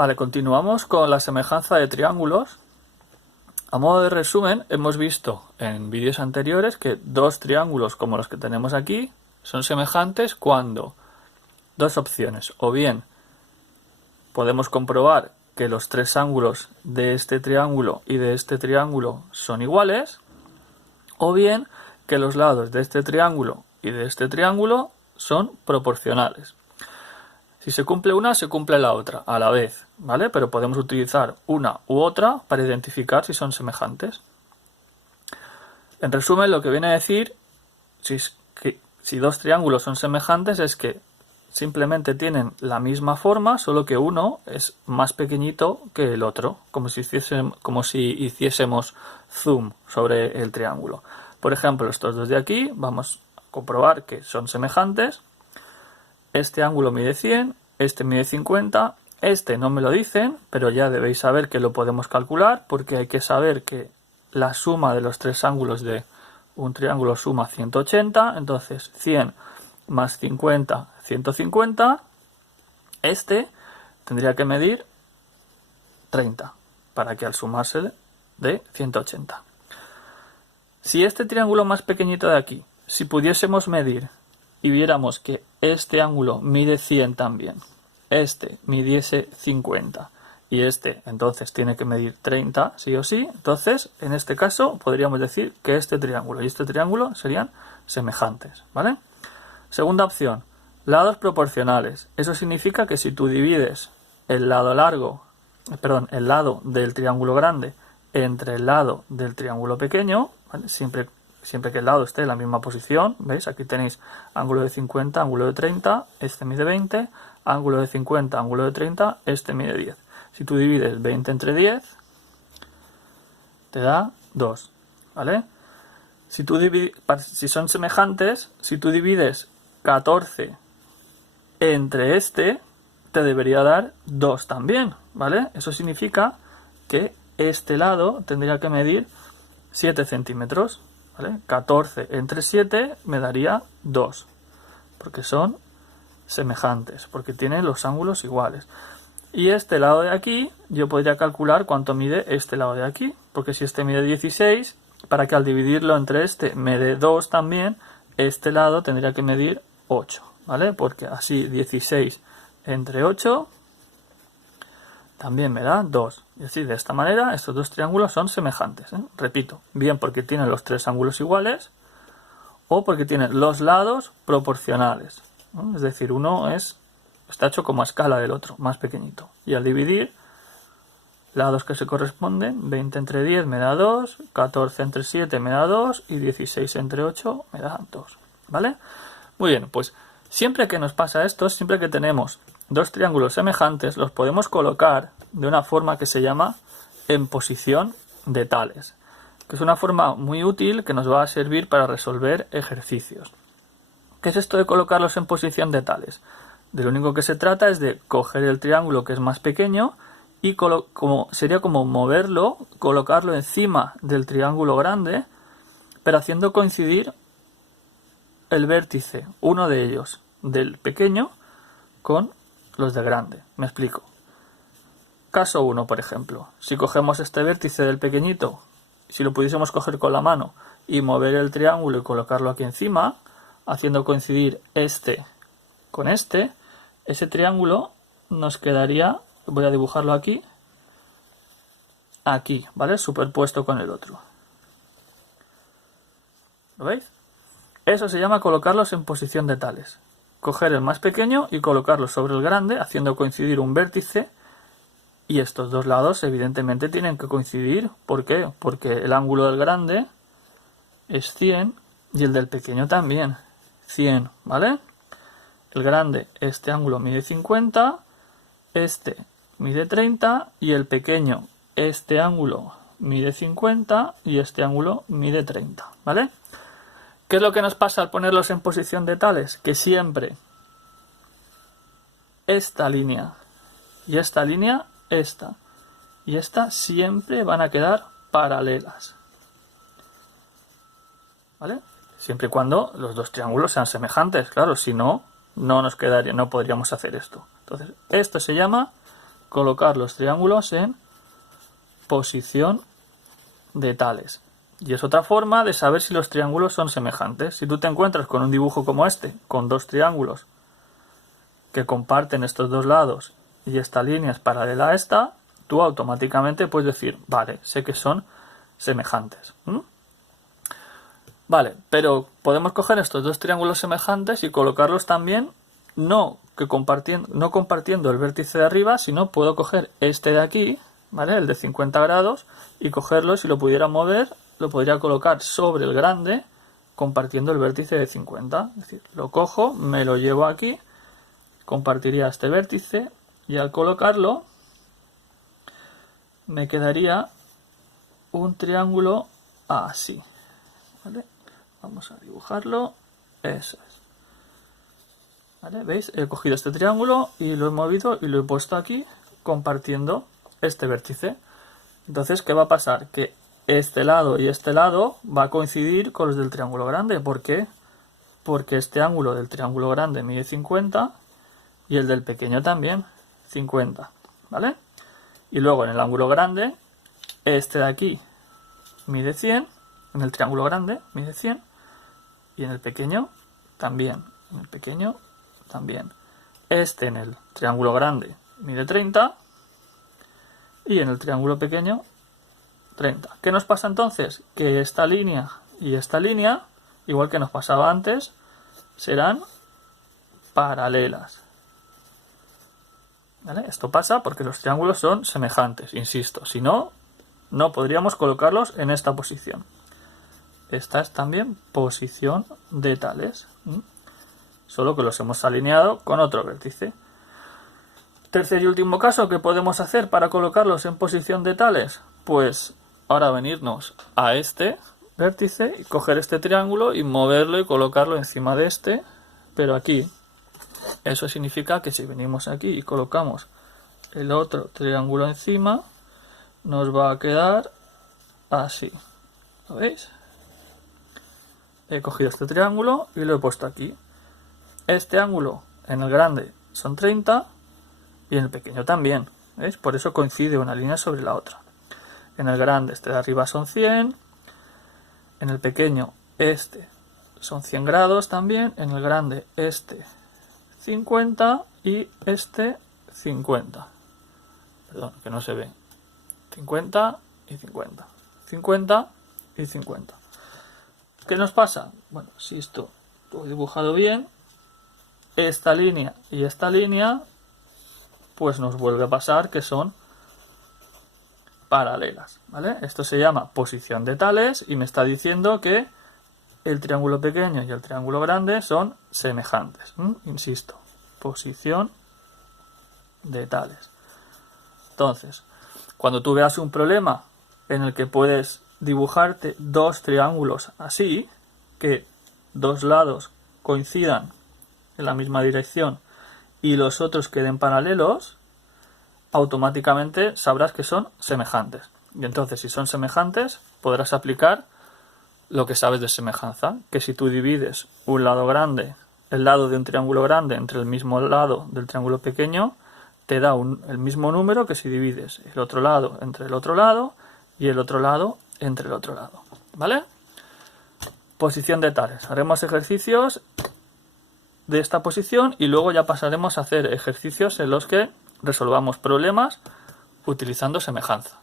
Vale, continuamos con la semejanza de triángulos. A modo de resumen, hemos visto en vídeos anteriores que dos triángulos como los que tenemos aquí son semejantes cuando dos opciones. O bien podemos comprobar que los tres ángulos de este triángulo y de este triángulo son iguales, o bien que los lados de este triángulo y de este triángulo son proporcionales. Si se cumple una, se cumple la otra a la vez, ¿vale? Pero podemos utilizar una u otra para identificar si son semejantes. En resumen, lo que viene a decir, si dos triángulos son semejantes, es que simplemente tienen la misma forma, solo que uno es más pequeñito que el otro, como si hiciésemos zoom sobre el triángulo. Por ejemplo, estos dos de aquí, vamos a comprobar que son semejantes. Este ángulo mide 100, este mide 50, este no me lo dicen, pero ya debéis saber que lo podemos calcular, porque hay que saber que la suma de los tres ángulos de un triángulo suma 180, entonces 100 más 50, 150, este tendría que medir 30, para que al sumarse de 180. Si este triángulo más pequeñito de aquí, si pudiésemos medir y viéramos que este ángulo mide 100 también, este midiese 50 y este entonces tiene que medir 30 sí o sí, entonces en este caso podríamos decir que este triángulo y este triángulo serían semejantes, ¿vale? Segunda opción, lados proporcionales. Eso significa que si tú divides el lado del triángulo grande entre el lado del triángulo pequeño, ¿vale? Siempre que el lado esté en la misma posición, ¿veis? Aquí tenéis ángulo de 50, ángulo de 30, este mide 20, ángulo de 50, ángulo de 30, este mide 10. Si tú divides 20 entre 10, te da 2, ¿vale? Si son semejantes, si tú divides 14 entre este, te debería dar 2 también, ¿vale? Eso significa que este lado tendría que medir 7 centímetros, ¿vale? 14 entre 7 me daría 2, porque son semejantes, porque tienen los ángulos iguales. Y este lado de aquí, yo podría calcular cuánto mide este lado de aquí, porque si este mide 16, para que al dividirlo entre este me dé 2 también, este lado tendría que medir 8, ¿vale? Porque así 16 entre 8 también me da 2. Es decir, de esta manera estos dos triángulos son semejantes, ¿eh? Repito, bien porque tienen los tres ángulos iguales o porque tienen los lados proporcionales, ¿no? Es decir, uno está hecho como a escala del otro, más pequeñito. Y al dividir, lados que se corresponden, 20 entre 10 me da 2, 14 entre 7 me da 2 y 16 entre 8 me da 2, ¿vale? Muy bien, pues siempre que nos pasa esto, siempre que tenemos dos triángulos semejantes, los podemos colocar de una forma que se llama en posición de tales, que es una forma muy útil que nos va a servir para resolver ejercicios. ¿Qué es esto de colocarlos en posición de tales? De lo único que se trata es de coger el triángulo que es más pequeño y sería como moverlo, colocarlo encima del triángulo grande, pero haciendo coincidir el vértice, uno de ellos, del pequeño, con los de grande. Me explico. Caso 1, por ejemplo. Si cogemos este vértice del pequeñito, si lo pudiésemos coger con la mano y mover el triángulo y colocarlo aquí encima, haciendo coincidir este con este, ese triángulo nos quedaría, voy a dibujarlo aquí, ¿vale? Superpuesto con el otro. ¿Lo veis? Eso se llama colocarlos en posición de tales. Coger el más pequeño y colocarlo sobre el grande, haciendo coincidir un vértice, y estos dos lados evidentemente tienen que coincidir. ¿Por qué? Porque el ángulo del grande es 100 y el del pequeño también, 100, ¿vale? El grande, este ángulo mide 50, este mide 30 y el pequeño, este ángulo mide 50 y este ángulo mide 30, ¿vale? ¿Qué es lo que nos pasa al ponerlos en posición de tales? Que siempre esta línea y esta línea, esta y esta, siempre van a quedar paralelas, ¿vale? Siempre y cuando los dos triángulos sean semejantes, claro, si no, no podríamos hacer esto. Entonces, esto se llama colocar los triángulos en posición de tales. Y es otra forma de saber si los triángulos son semejantes. Si tú te encuentras con un dibujo como este, con dos triángulos que comparten estos dos lados y esta línea es paralela a esta, tú automáticamente puedes decir, vale, sé que son semejantes. Vale, pero podemos coger estos dos triángulos semejantes y colocarlos también, no compartiendo el vértice de arriba, sino puedo coger este de aquí, ¿vale? El de 50 grados, y cogerlo, si lo pudiera mover, lo podría colocar sobre el grande, compartiendo el vértice de 50. Es decir, lo cojo, me lo llevo aquí, compartiría este vértice, y al colocarlo, me quedaría un triángulo así. ¿Vale? Vamos a dibujarlo. Eso es. ¿Vale? ¿Veis? He cogido este triángulo y lo he movido y lo he puesto aquí, compartiendo este vértice. Entonces, ¿qué va a pasar? Que este lado y este lado va a coincidir con los del triángulo grande. ¿Por qué? Porque este ángulo del triángulo grande mide 50 y el del pequeño también 50. ¿Vale? Y luego en el ángulo grande, este de aquí mide 100, en el triángulo grande mide 100 y en el pequeño también. En el pequeño también. Este en el triángulo grande mide 30 y en el triángulo pequeño 30. ¿Qué nos pasa entonces? Que esta línea y esta línea, igual que nos pasaba antes, serán paralelas. ¿Vale? Esto pasa porque los triángulos son semejantes, insisto. Si no, no podríamos colocarlos en esta posición. Esta es también posición de tales. Solo que los hemos alineado con otro vértice. Tercer y último caso, ¿qué podemos hacer para colocarlos en posición de tales? Pues ahora venirnos a este vértice y coger este triángulo y moverlo y colocarlo encima de este, pero aquí. Eso significa que si venimos aquí y colocamos el otro triángulo encima, nos va a quedar así. ¿Lo veis? He cogido este triángulo y lo he puesto aquí. Este ángulo en el grande son 30 y en el pequeño también. ¿Veis? Por eso coincide una línea sobre la otra. En el grande este de arriba son 100. En el pequeño este son 100 grados también. En el grande este 50 y este 50. Perdón, que no se ve. 50 y 50. 50 y 50. ¿Qué nos pasa? Bueno, si esto lo he dibujado bien, esta línea y esta línea, pues nos vuelve a pasar que son paralelas, ¿vale? Esto se llama posición de tales y me está diciendo que el triángulo pequeño y el triángulo grande son semejantes. Insisto, posición de tales. Entonces, cuando tú veas un problema en el que puedes dibujarte dos triángulos así, que dos lados coincidan en la misma dirección y los otros queden paralelos, automáticamente sabrás que son semejantes. Y entonces, si son semejantes, podrás aplicar lo que sabes de semejanza, que si tú divides un lado grande, el lado de un triángulo grande entre el mismo lado del triángulo pequeño, te da el mismo número que si divides el otro lado entre el otro lado y el otro lado entre el otro lado. ¿Vale? Posición de tales. Haremos ejercicios de esta posición y luego ya pasaremos a hacer ejercicios en los que resolvamos problemas utilizando semejanza.